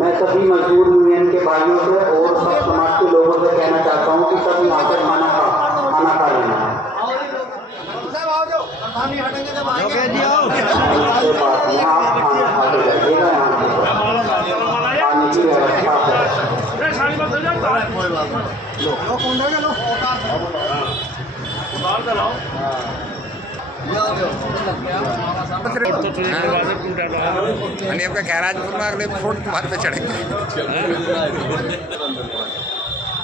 मैं सभी मजदूर यूनियन के भाइयों से और सब समाज के लोगों से कहना चाहता हूँ कि सब यहाँ पर खाना खा लेना है। आणि आपका गैराजपुर में अगले फुट तुम्हारे पे चढ़ेंगे।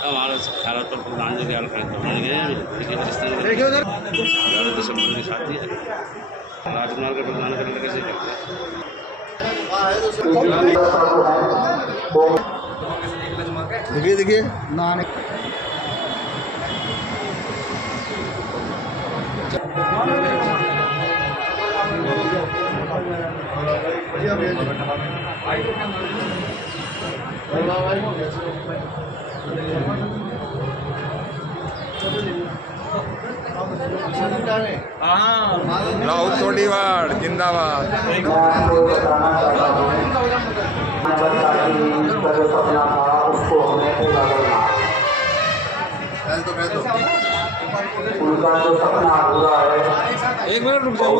हमारा खाना तो प्रधान जी के दिसंबर की शादी है, राजकुमार का प्रधान करने कैसे करते हैं। देखिए देखिए ना राहुल तोड़ीवाड़ जिंदाबाद। उनका जो सपना पूरा है। एक मिनट रुक जाओ।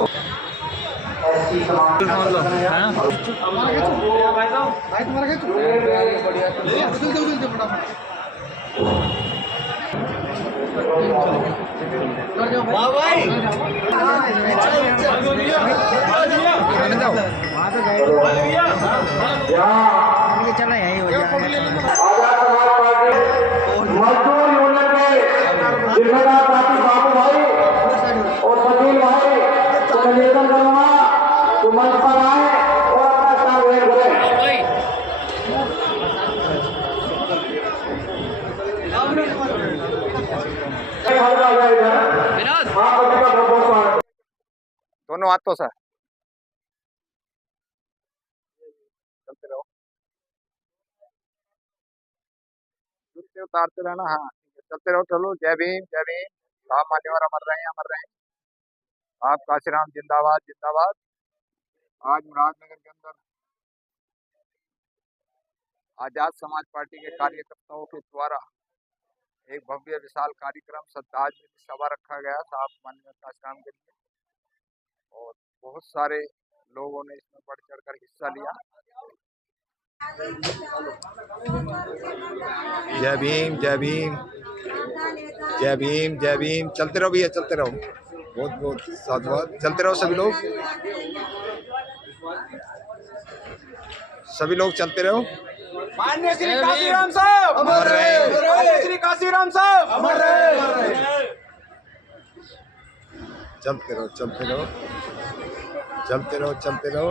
चला यही हो जाएगा। मजदूर यूनियन के जिम्मेदार साथी बाबू भाई और फकीर भाई को निवेदन करूंगा तो मंच पर आए और अपना स्थान ग्रहण करें। दोनों हाथों से चलते रहो, जूते उतारते रहना। हाँ चलते रहो, चलो। जय भीम जय भीम। साहब मान्यवर अमर रहे हैं, अमर रहे हैं। आप काशीराम जिंदाबाद जिंदाबाद। आज मुरादनगर के अंदर आजाद समाज पार्टी के कार्यकर्ताओं के द्वारा एक भव्य विशाल कार्यक्रम श्रद्धांजलि सभा रखा गया साहब मान्यवर काशीराम के लिए, और बहुत सारे लोगों ने इसमें बढ़ चढ़कर हिस्सा लिया। जय भीम जय भीम जय भीम जय भीम। चलते रहो भैया, चलते रहो। बहुत बहुत साधुवाद। चलते रहो सभी लोग, सभी लोग चलते रहो। माननीय श्री काशीराम साहब अमर रहे। माननीय श्री काशीराम साहब अमर रहे। चलते रहो चलते रहो चलते रहो चलते रहो।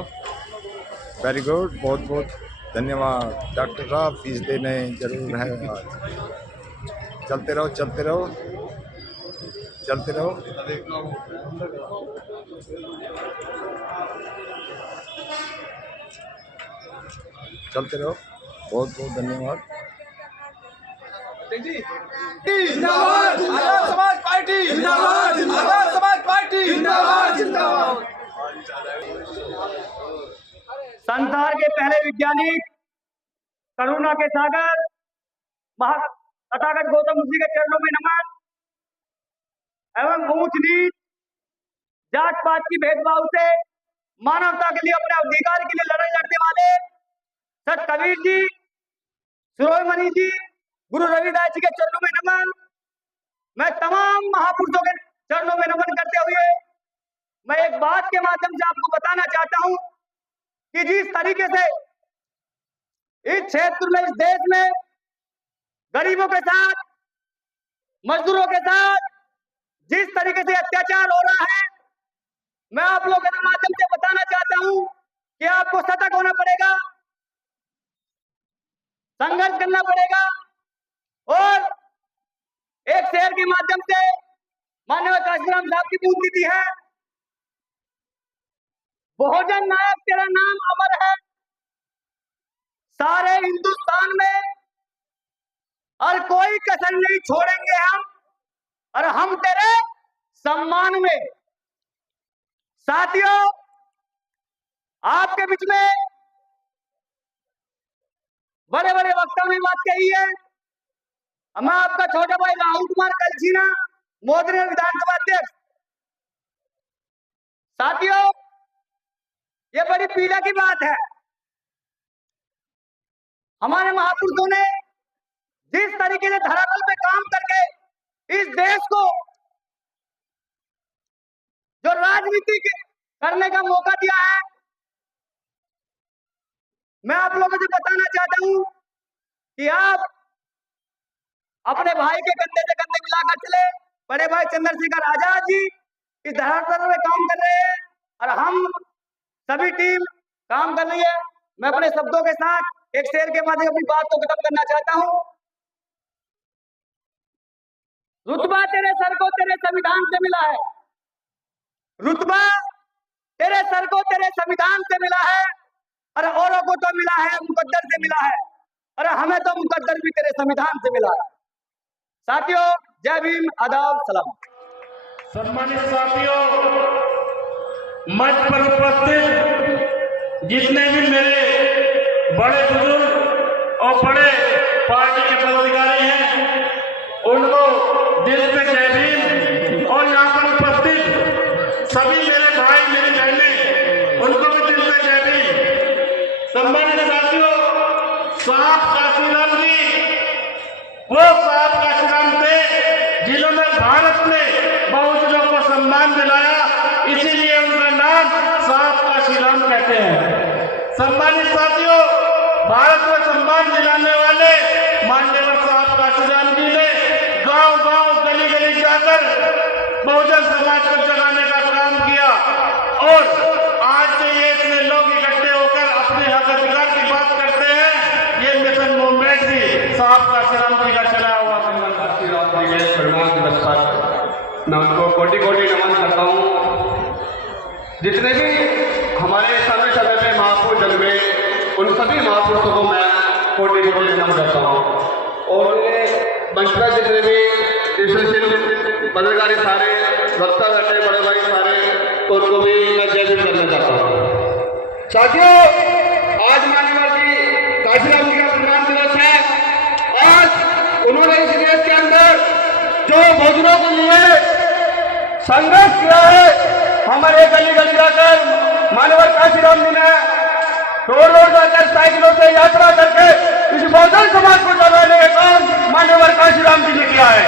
वेरी गुड, बहुत बहुत धन्यवाद डॉक्टर साहब। फीस देने जरूर है आज। चलते रहो चलते रहो चलते रहो। चलते रहो, बहुत बहुत धन्यवाद। जिंदाबाद आजाद समाज पार्टी जिंदाबाद आजाद समाज पार्टी जिंदाबाद जिंदाबाद। संसार के पहले वैज्ञानिक, करुणा के सागर, तथागत गौतम बुद्ध के चरणों में नमन एवं ऊंच नीच, जात पात की भेदभाव से मानवता के लिए, अपने अधिकार के लिए लड़ाई लड़ने वाले संत कबीर जी, शिरोमणि जी, गुरु रविदास जी के चरणों में नमन। मैं तमाम महापुरुषों के चरणों में नमन करते हुए मैं एक बात के माध्यम से आपको बताना चाहता हूं कि जिस तरीके से इस क्षेत्र में, इस देश में गरीबों के साथ, मजदूरों के साथ जिस तरीके से अत्याचार हो रहा है, मैं आप लोगों के माध्यम से बताना चाहता हूं कि आपको सतर्क होना पड़ेगा, संघर्ष करना पड़ेगा। और एक शेर के माध्यम से माननीय काशीराम साहब की पूंजी दी है, बहुजन नायक तेरा नाम अमर है सारे हिंदुस्तान में, और कोई कसर नहीं छोड़ेंगे हम, और हम तेरे सम्मान में। साथियों, आपके बीच में बड़े बड़े वक्ताओं ने बात कही है। मैं आपका छोटा भाई राहुल कुमार कलसीना, मोदी विधानसभा अध्यक्ष। साथियों, ये बड़ी पीड़ा की बात है। हमारे महापुरुषों ने जिस तरीके से धरातल पे काम करके इस देश को जो राजनीति करने का मौका दिया है, मैं आप लोगों से बताना चाहता हूं कि आप अपने भाई के कंधे से कंधे मिलाकर चले। बड़े भाई चंद्रशेखर आजाद जी इस धरातल में काम कर रहे हैं और हम सभी टीम काम कर रही है। मैं अपने शब्दों के साथ एक शेर के माध्यम अपनी बात को खत्म करना चाहता हूं। रुतबा तेरे सर को तेरे संविधान से मिला है, रुतबा तेरे सर को तेरे संविधान से मिला है, और औरों को तो मिला है मुकद्दर से मिला है, और हमें तो मुकद्दर भी तेरे संविधान से मिला है। साथियों, जय भीम, आदाब, सलाम। सम्मानित साथियों, मंच पर उपस्थित जितने भी मेरे बड़े बुजुर्ग और बड़े पार्टी के पदाधिकारी हैं, उनको दिल से जय भीम, और यहाँ पर उपस्थित सभी मेरे भाई मेरी बहनें, उनको भी दिल से जय भीम। सम्मानित साथियों, साहब काशीराम जी वो साहब काशीराम थे जिन्होंने भारत में बहुजनों को सम्मान दिलाया, इसीलिए उनका नाम साहब काशीराम कहते हैं। सम्मानित साथियों, भारत में सम्मान दिलाने वाले माननीय साहब काशीराम जी ने गांव-गांव, गली-गली जाकर बहुजन समाज को जगाने का काम किया, और आज जो ये इतने लोग इकट्ठे होकर अपने हक अधिकार की बात करते हैं, ये मिशन मूवमेंट भी साहब काशीराम जी का चला हुआ काशीराम जी के परिवार दिवस पर मैं उनको कोटि कोटि नमन करता हूँ। जितने भी हमारे समय समय पे महापुरुष जन्मे, उन सभी महापुरुषों को मैं कोटि कोटि नमन करता हूँ। और मंच पर जितने भी विश्वशील पदाधिकारी सारे वक्ता बैठे बड़े भाई सारे, तो उनको भी मैं जय भीम करना चाहता हूँ। साथियों, आज माननीय जी काशीराम जी का सम्मान दिवस है। आज उन्होंने इस देश के अंदर जो बहुजनों के लिए संघर्ष किया है, हमारे गली गली जाकर माननीय काशीराम जी ने रोड रोड जाकर साइकिलों से यात्रा करके इस बहुजन समाज को जगाने का काम माननीय काशीराम जी ने किया है।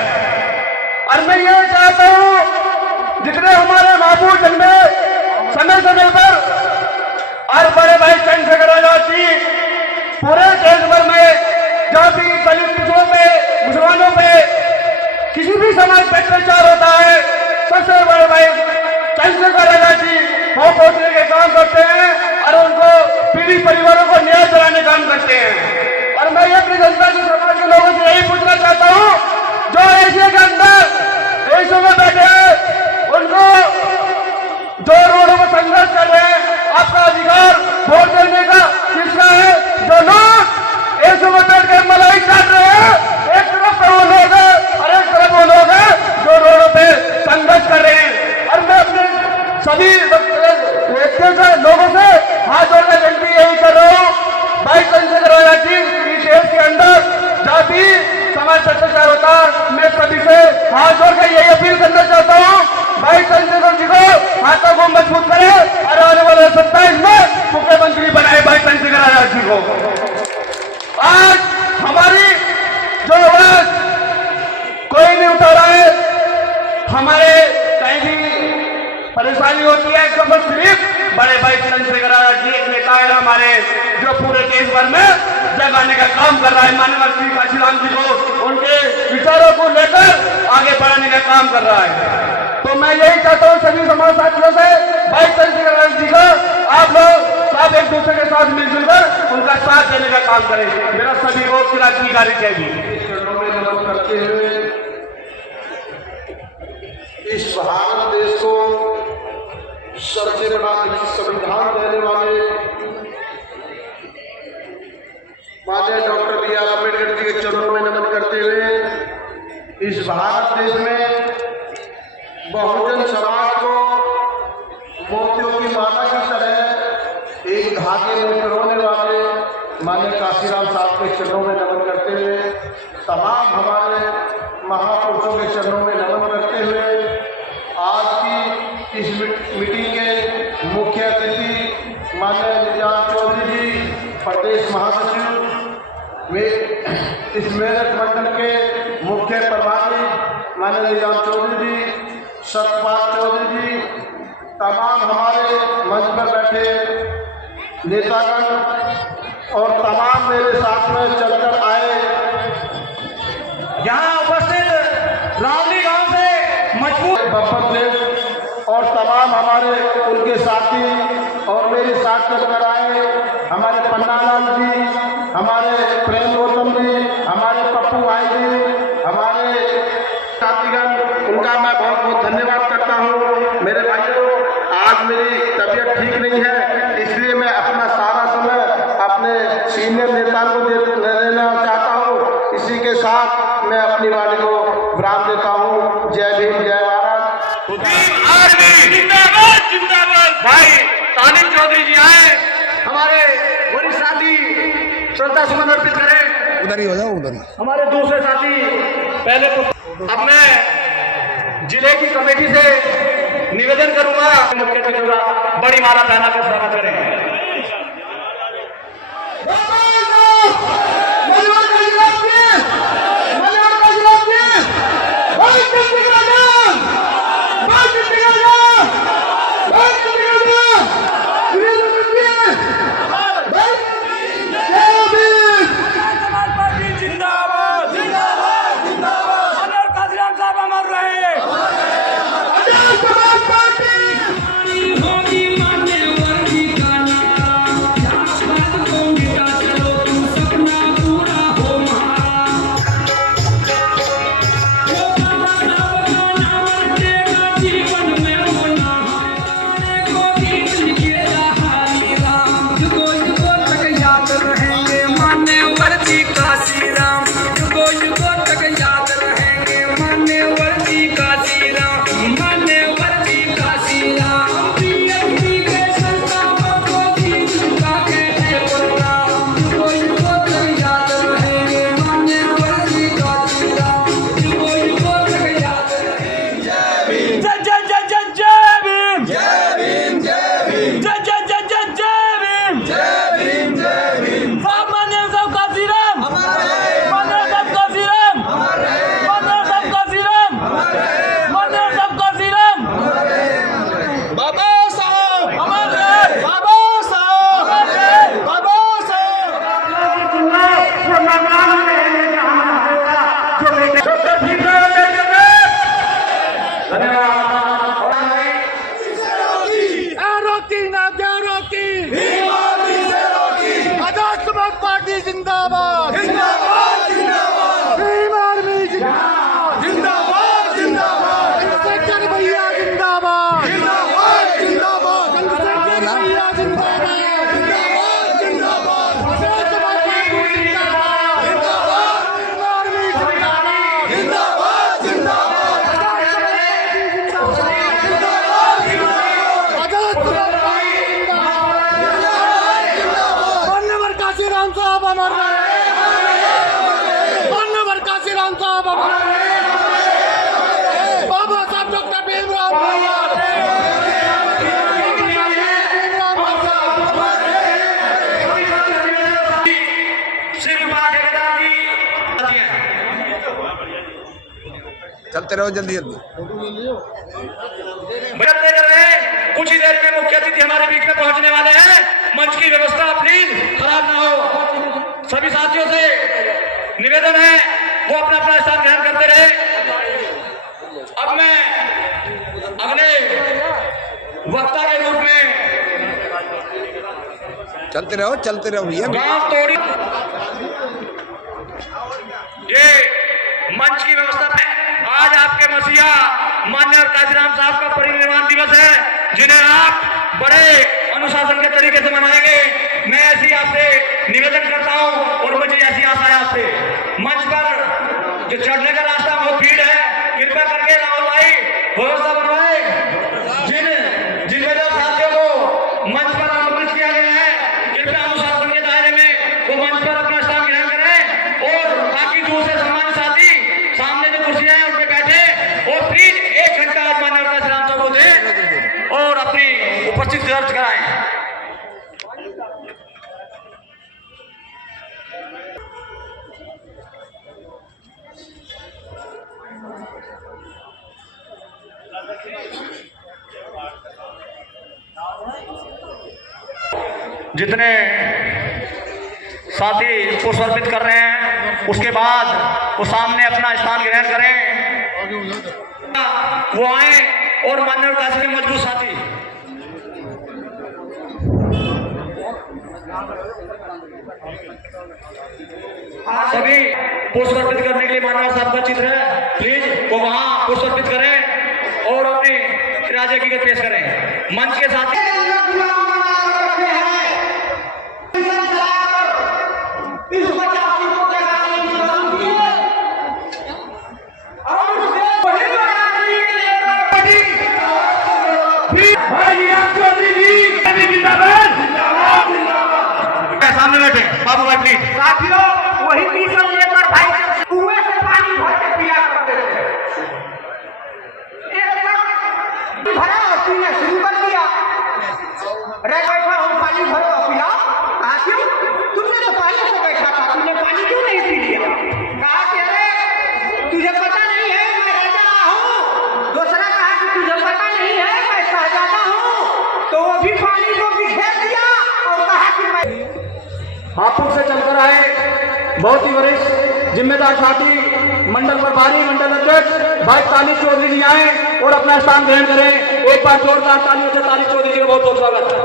और मैं ये चाहता हूँ, जितने हमारे महापुरुष जन्मे समय समय पर, और बड़े भाई चंद्रशेखर आजाद जी पूरे देश भर में जहाँ भी दलित पिछड़ों पे, मुसलमानों पे, किसी भी समाज पे अत्याचार होता है, सबसे बड़े भाई चंद्रशेखर आजाद जी वहां पहुंचने के काम करते हैं और उनको पीड़ित परिवारों को न्याय दिलाने का काम करते हैं। और मैं ये अपनी जनता की समाज के लोगों से यही पूछना चाहता हूँ, जो एशिया के अंदर देशों में बैठे हैं, उनको जो रोडों में संघर्ष कर रहे हैं, आपका अधिकार वोट देने का किसका है? जो लोग एशिया में बैठ कर मलाई काट रहे हैं, एक तरफ तो वो लोग हैं और एक तरफ वो लोग हैं जो रोडों पे संघर्ष कर रहे हैं। और मैं अपने सभी लोगों से हाथ जोड़कर विनती यही कर रहा हूँ, भाई चंद्रशेखर आजाद जी इस देश के अंदर जहाँ भी समाज अत्याचार होता, मैं सभी से हाथ जोड़कर यही अपील करना चाहता हूँ, भाई चंद्रशेखर जी को हाथों को मजबूत करे और आने वाले 27 में मुख्यमंत्री बनाए भाई चंद्रशेखर आजाद जी को। आज हमारी जो आवाज कोई नहीं उठा रहा है, हमारे कहीं भी परेशानी होती है तो बस सिर्फ बड़े भाई चंद्रशेखर आजाद जी एक नेता है हमारे, जो पूरे देश भर में जगाने का काम कर रहा है, माननीय श्री काशीराम जी को उनके विचारों को लेकर आगे बढ़ाने का काम कर रहा है। तो मैं यही चाहता हूँ सभी समाज साथियों से, भाई चंद्रशेखर आजाद जी का आप लोग सब एक दूसरे के साथ मिलजुल कर उनका साथ देने का काम करें। मेरा सभी को क्रांतिकारी चाहिए। करते हुए इस भारत देश को सबसे बड़ा संविधान देने वाले माननीय डॉक्टर B.R. अम्बेडकर जी के चरणों में नमन करते हुए इस भारत देश में बहुजन समाज को माला की तरह एक धागे में पिरोने वाले माननीय काशीराम साहब के चरणों में नमन करते हुए, तमाम हमारे महापुरुषों के चरणों में नमन करते हुए, आज की इस मीटिंग के मुख्य अतिथि माननीय निजाम चौधरी जी, प्रदेश महासचिव, वे इस मेरठ मंडल के मुख्य प्रभारी माननीय निजाम चौधरी जी, सतपाल चौधरी जी, तमाम हमारे मंच पर बैठे नेतागण और तमाम मेरे साथ में चलकर आए यहाँ उपस्थित रावली गांव से मजबूत बब्बर देव और तमाम हमारे उनके साथी और मेरे साथ चलकर आए हमारे पन्नालाल जी, हमारे प्रेम गौतम जी, हमारे पप्पू भाई जी, हमारे साथीगण, उनका मैं बहुत बहुत धन्यवाद करता हूँ। मेरे भाइयों, आज मेरी तबीयत ठीक नहीं है, इसलिए मैं अपना सारा समय अपने सीनियर नेताओं को देना चाहता हूँ। इसी के साथ मैं अपनी वाणी को विराम देता हूँ। जय भीम, जय भारत। जिंदाबाद जिंदाबाद। भाई तालिब चौधरी जी आए, हमारे वरिष्ठ साथी श्रद्धा सुमन अर्पित करें। उधर ही हो जाओ, उधर ही। हमारे दूसरे साथी पहले तो अब मैं जिले की कमेटी से निवेदन करूंगा, मुख्य अतिथि का बड़ी माला पहना कर स्वागत करें। जिंदाबाद जिंदाबाद जिंदाबाद भीम आर्मी जिंदाबाद जिंदाबाद जिंदाबाद चंद्रशेखर भैया जिंदाबाद जिंदाबाद जिंदाबाद चंद्रशेखर भैया जिंदाबाद जिंदाबाद जिंदाबाद भीम आर्मी जिंदाबाद जिंदाबाद जिंदाबाद काशीराम साहब अमर रहे, माननीय काशीराम साहब अमर रहे, बाबा साहब डॉक्टर भीमराव चलते रहो जल्दी जल्दी। कुछ ही देर में मुख्य अतिथि हमारे बीच में पहुंचने वाले हैं। मंच की व्यवस्था प्लीज खराब ना हो। सभी साथियों से निवेदन है वो अपना अपना स्थान ग्रहण करते रहे। अब मैं अगले वक्ता के रूप में चलते रहो भैया। गांव तोड़ी ये मंच की व्यवस्था है। आज आपके मसीहा माननीय काशीराम साहब का परिनिर्वाण दिवस है, जिन्हें आप बड़े अनुशासन के तरीके से मनाएंगे। मैं ऐसी आपसे निवेदन करता हूं और मुझे ऐसी आशा है आपसे। मंच पर जो चढ़ने का रास्ता बहुत भीड़ है, कृपया करके राहुल भाई भरोसा बनवाए। जिन मेरे साथियों को उपस्थित दर्ज कराएं। जितने साथी पुष्प अर्पित कर रहे हैं उसके बाद वो सामने अपना स्थान ग्रहण करें, वो आए और मान्यवर काशी के मजबूत साथी सभी पुष्प अर्पित करने के लिए मान्यवर साहब का चित्र है, प्लीज वो वहां पुष्प अर्पित करें और अपने राजा की पेश करें। मंच के साथ सामने बैठे बाबू भाई प्लीज। साथियों वही मिशन लेकर भाई कुएं से पानी भर के पिया करते थे। एक बार भरा और पीना शुरू कर दिया। रे बैठा हो पानी भरो और पिलाओ। कहा क्यों? तुमने तो पानी से बैठा था, तुमने पानी क्यों नहीं पी लिया? कहा कि अरे तुझे पता नहीं है मैं राजा हूँ। दूसरा कहा कि तुझे पता नहीं है मैं शहजादा हूँ। तो वो भी पानी को बिखेर दिया और कहा कि मैं हापुड़ से चलकर आए बहुत ही वरिष्ठ जिम्मेदार साथी मंडल प्रभारी मंडल अध्यक्ष भाई तालिब चौधरी जी आए और अपना स्थान ग्रहण करें। एक बार जोरदार तालियों से तालिब चौधरी जी का बहुत बहुत स्वागत है।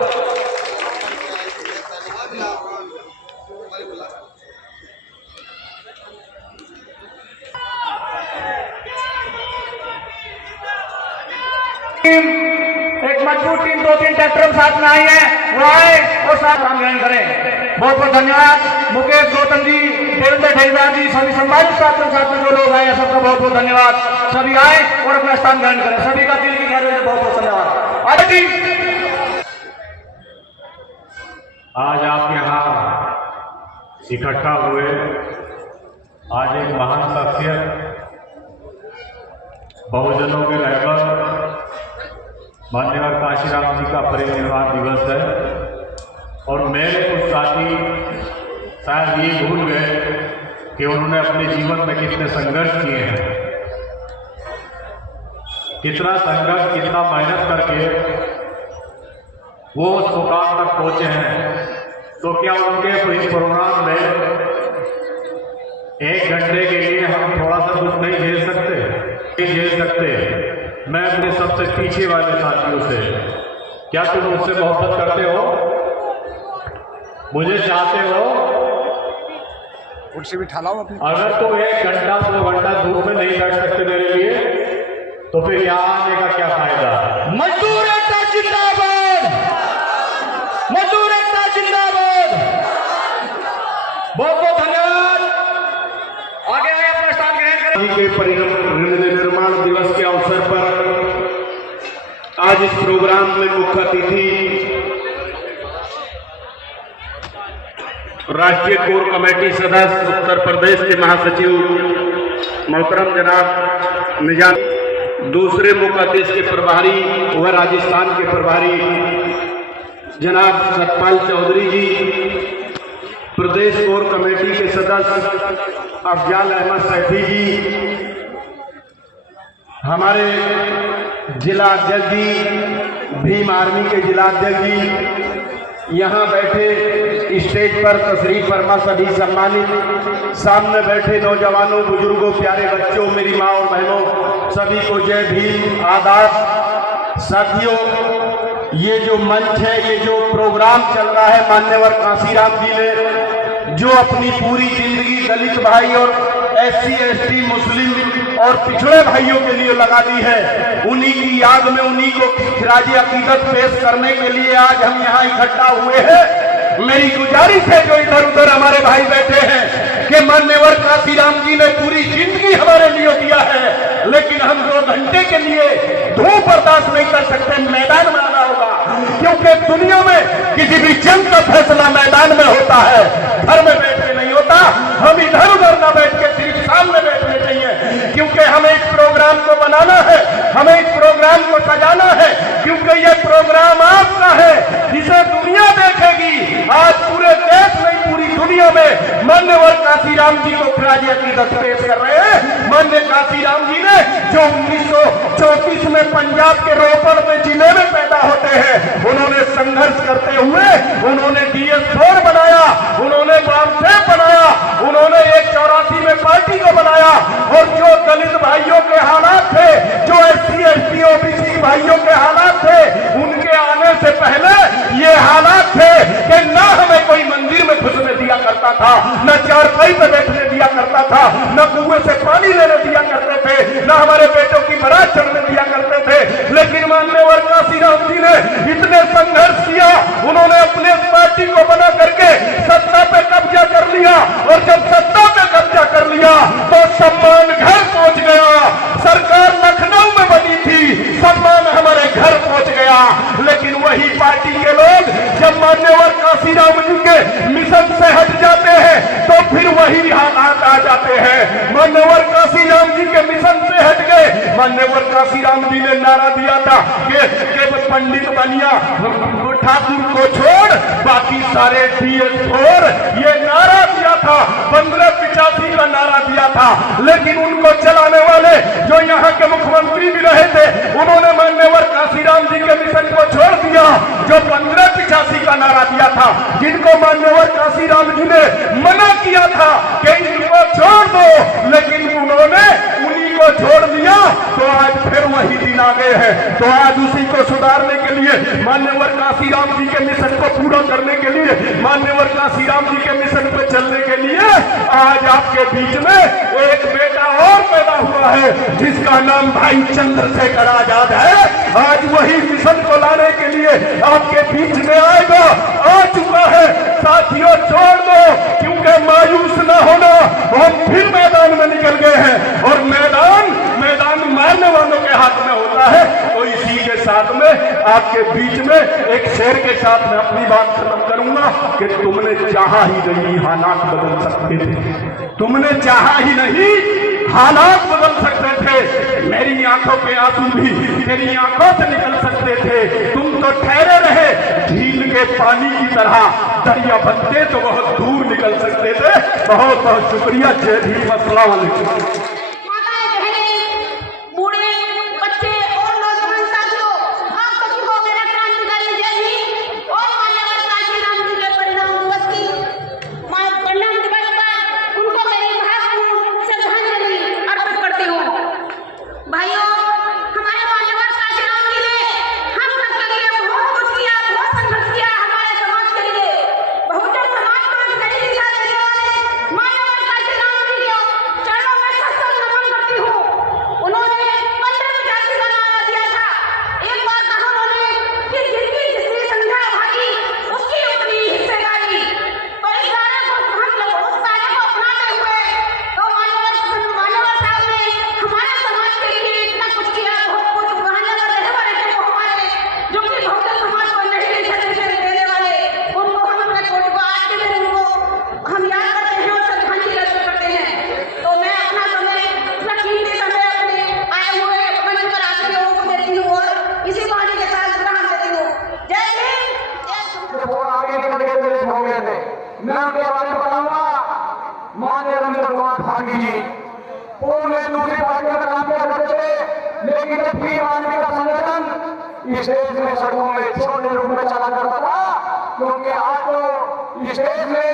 एक मजबूत टीम 2-3 ट्रैक्टर साथ में आई है, वो आए और साथ काम ग्रहण करें। बहुत बहुत धन्यवाद मुकेश गौतम जी, देवेंद्र ठेकेदार जी, सभी सम्मानित साथियों साथ में जो लोग आए सबका बहुत बहुत धन्यवाद। सभी आए और अपना स्थान ग्रहण करें। सभी का दिल की गहराई से बहुत बहुत धन्यवाद। आज आप यहाँ इकट्ठा हुए, आज एक महान शख्सियत बहुजनों के रहबर मान्यवर काशीराम जी का परिनिर्वाण दिवस है और मेरे कुछ साथी शायद ये भूल गए कि उन्होंने अपने जीवन में कितने संघर्ष किए हैं, कितना संघर्ष कितना मेहनत करके वो उस मुकाम तक पहुंचे हैं। तो क्या उनके इस प्रोग्राम में 1 घंटे के लिए हम थोड़ा सा दुख नहीं झेल सकते? मैं अपने सबसे पीछे वाले साथियों से, क्या तुम मुझसे मोहब्बत करते हो, मुझे चाहते हो? कुर्सी बिठा लाओ अपनी। अगर तुम 1 घंटा 2 घंटा धूप में नहीं बैठ सकते मेरे लिए, तो फिर यहाँ आने का क्या फायदा? मजदूर एकता जिंदाबाद, मजदूर एकता जिंदाबाद। बहुत बहुत धन्यवाद। आगे आए अपना स्थान ग्रहण करें। के परिनिर्माण दिवस के अवसर पर आज इस प्रोग्राम में मुख्य अतिथि राष्ट्रीय कोर कमेटी सदस्य उत्तर प्रदेश के महासचिव मोहतरम जनाब निजाम, दूसरे मुख्य अतिथि के प्रभारी व राजस्थान के प्रभारी जनाब सतपाल चौधरी जी, प्रदेश कोर कमेटी के सदस्य अफजाल अहमद सैफी जी, हमारे जिला अध्यक्ष जी, भीम आर्मी के जिला अध्यक्ष जी, यहाँ बैठे स्टेज पर तशरीफ फरमा सभी सम्मानित, सामने बैठे नौजवानों, बुजुर्गों, प्यारे बच्चों, मेरी माँ और बहनों, सभी को जय भीम, आदाब। साथियों, ये जो मंच है, ये जो प्रोग्राम चल रहा है, मान्यवर काशीराम जी ने जो अपनी पूरी जिंदगी दलित भाई और SC ST मुस्लिम और पिछड़े भाइयों के लिए लगा दी है, उन्हीं की याद में उन्हीं को खिराजी अकीदत पेश करने के लिए आज हम यहाँ इकट्ठा हुए हैं। मेरी गुजारिश है जो इधर उधर हमारे भाई बैठे हैं कि मान्यवर काशीराम जी ने पूरी जिंदगी हमारे लिए दिया है, लेकिन हम 2 घंटे के लिए धूप बर्दाश्त नहीं कर सकते, मैदान में आना होगा, क्योंकि दुनिया में किसी भी जंग का फैसला मैदान में होता है, घर में बैठ के नहीं होता। हम इधर उधर ना बैठ के सिर्फ सामने बैठने चाहिए, क्योंकि हमें इस प्रोग्राम को बनाना है, हमें इस प्रोग्राम को सजाना है। क्योंकि ये प्रोग्राम आपका है, जिसे दुनिया देखेगी। आज पूरे देश में, पूरी दुनिया में मान्यवर काशीराम जी को खिराज अकीदत पेश कर रहे हैं। मान्य काशीराम जी ने जो 1934 में पंजाब के रोपड़ में जिले में पैदा होते हैं, उन्होंने संघर्ष करते हुए उन्होंने DS4 बनाया, उन्होंने वामसेप बनाया, उन्होंने 84 में पार्टी को बनाया। और जो दलित भाइयों के हालात थे, जो SC ST OBC भाइयों के हालात थे, उनके आने से पहले ये हालात थे कि न हमें कोई मंदिर में घुसने दिया करता था, न चारपाई पे बैठने दिया करता था, न कुएं से पानी लेने दिया करते थे, न हमारे बेटों की बारात चढ़ने दिया करते थे। लेकिन मान्यवर काशीराम जी ने इतने संघर्ष किया, उन्होंने अपने पार्टी को बना करके सत्ता पे कब्जा कर लिया। और जब सत्ता पे कब्जा कर लिया तो सम्मान घर पहुंच गया। सरकार लखनऊ में बनी थी, सम्मान हमारे घर पहुंच गया। लेकिन वही पार्टी के लोग जब मान्यवर काशीराम जी के मिशन से हट जाते हैं तो फिर वही हालात आ जाते हैं। मान्यवर काशीराम जी के मिशन से हट गए। मान्यवर काशीराम जी ने नारा दिया था कि पंडित बनिया ठाकुर को छोड़ बाकी सारे DS4, ये नारा दिया था। 1585 का नारा दिया था। लेकिन उनको चलाने वाले जो यहाँ के मुख्यमंत्री भी रहे थे, उन्होंने मान्यवर काशीराम जी के मिशन को छोड़ दिया। जो 1585 का नारा दिया था, जिनको मान्यवर काशीराम जी ने मना किया था कि इनको छोड़ दो, लेकिन उन्होंने उन्हीं को छोड़ दिया। तो आज फिर वही दिन आ गए हैं। तो आज उसी को सुधारने के लिए, मान्यवर काशीराम जी के मिशन को पूरा करने के लिए, मान्यवर काशीराम जी के मिशन पे चलने के लिए आज आपके बीच में एक बेटा और पैदा हुआ है, जिसका नाम भाई चंद्रशेखर आजाद है। आज वही मिशन को लाने के लिए आपके बीच में आएगा, आ चुका है। साथियों, छोड़ दो, क्योंकि मायूस न होना, हम फिर मैदान में निकल गए हैं। और मैदान मारने वालों के हाथ में होता है। तो इसी के साथ में आपके बीच में एक शेर के साथ मैं अपनी बात खत्म करूंगा कि तुमने चाहा ही नहीं हालात बदल सकते थे। तुमने चाहा ही नहीं हालात बदल सकते थे। मेरी आंखों के आंसू भी तेरी आंखों से निकल सकते थे। तुम तो ठहरे रहे झील के पानी की तरह, दरिया बनते तो बहुत दूर निकल सकते थे। बहुत बहुत शुक्रिया। जय भीम। अस्सलाम वालेकुम। मैं उनके बारे में बताऊंगा। माननीय रविंद्र कुमार भागी जी पूर्व में दूसरी पार्टियों का काम किया करते थे, लेकिन जब भी मानवीय का संगठन इस देश में सड़कों में छोटे रूप में चला करता था, क्योंकि आज तो इस देश में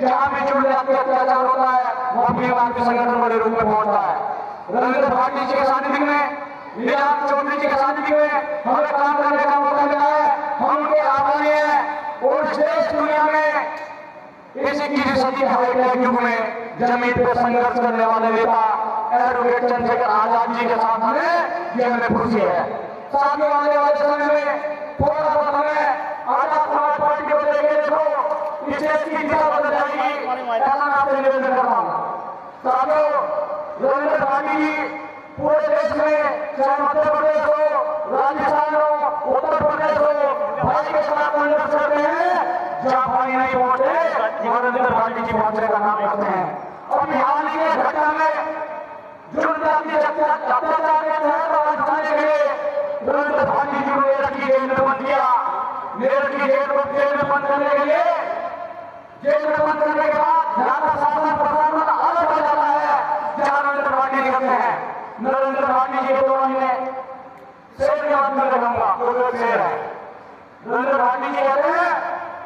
जहां भी जुड़ जाते अत्याचार होता है, वहां भी मानवीय संगठन बड़े रूप में पहुंचता है। रविंद्र भाटी जी के सानिध्य में, विराट चौधरी जी के सानिध्य में हमें काम करने का मौका मिला है। हम उनके आभारी हैं। और देश दुनिया में इस 21वीं सदी हाईटेक युग में जमीन पर संघर्ष करने वाले नेता एडवोकेट चंद्रशेखर आजाद जी के साथ हमें ये हमें खुशी है। साथ आने वाले समय में थोड़ा बहुत हमें आजाद समाज पार्टी को लेकर देखो, इस देश की दिशा बदल जाएगी, ऐसा मैं आपसे निवेदन करता हूँ। साथियों, रविंद्र भाटी जी पूरे देश में, चाहे मध्य प्रदेश हो, राजस्थान हो, उत्तर प्रदेश हो, भाई के साथ संघर्ष करते हैं। जहाँ भाई नहीं पहुंचे, रविंद्र भाटी जी पहुंचने का नाम करते हैं। और हाल ही की घटना में जो जातीय अत्याचार के तहत राजस्थान के लिए रविंद्र भाटी जी को जेल में बंद किया। मेरठ की जेल को जेल में बंद करने के लिए, जेल में बंद करने के बाद यहाँ का शासन प्रशासन अलग हो जाता है जहाँ नरेंद्र भाटी करते हैं। नरेंद्र भाटी जी को मैंने शेर के बात में कहूंगा, तो शेर है। नरेंद्र भाटी जी कहते हैं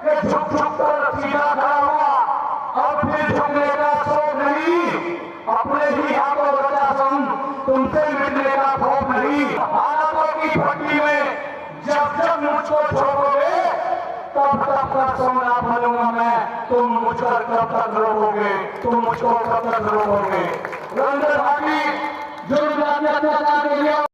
कि झुक झुक कर सीधा खड़ा हुआ, अब फिर झुकने का शौक नहीं, अपने ही हाथों बचा संग, तुमसे मिलने का खौफ नहीं। हालातों की भट्टी में जब जब मुझको छोड़ोगे तब तब तक सोना बनूंगा मैं, तुम मुझको कब तक रोकोगे, तुम मुझको कब तक रोकोगे। नरेंद्र भाटी जो अत्याचार के लिए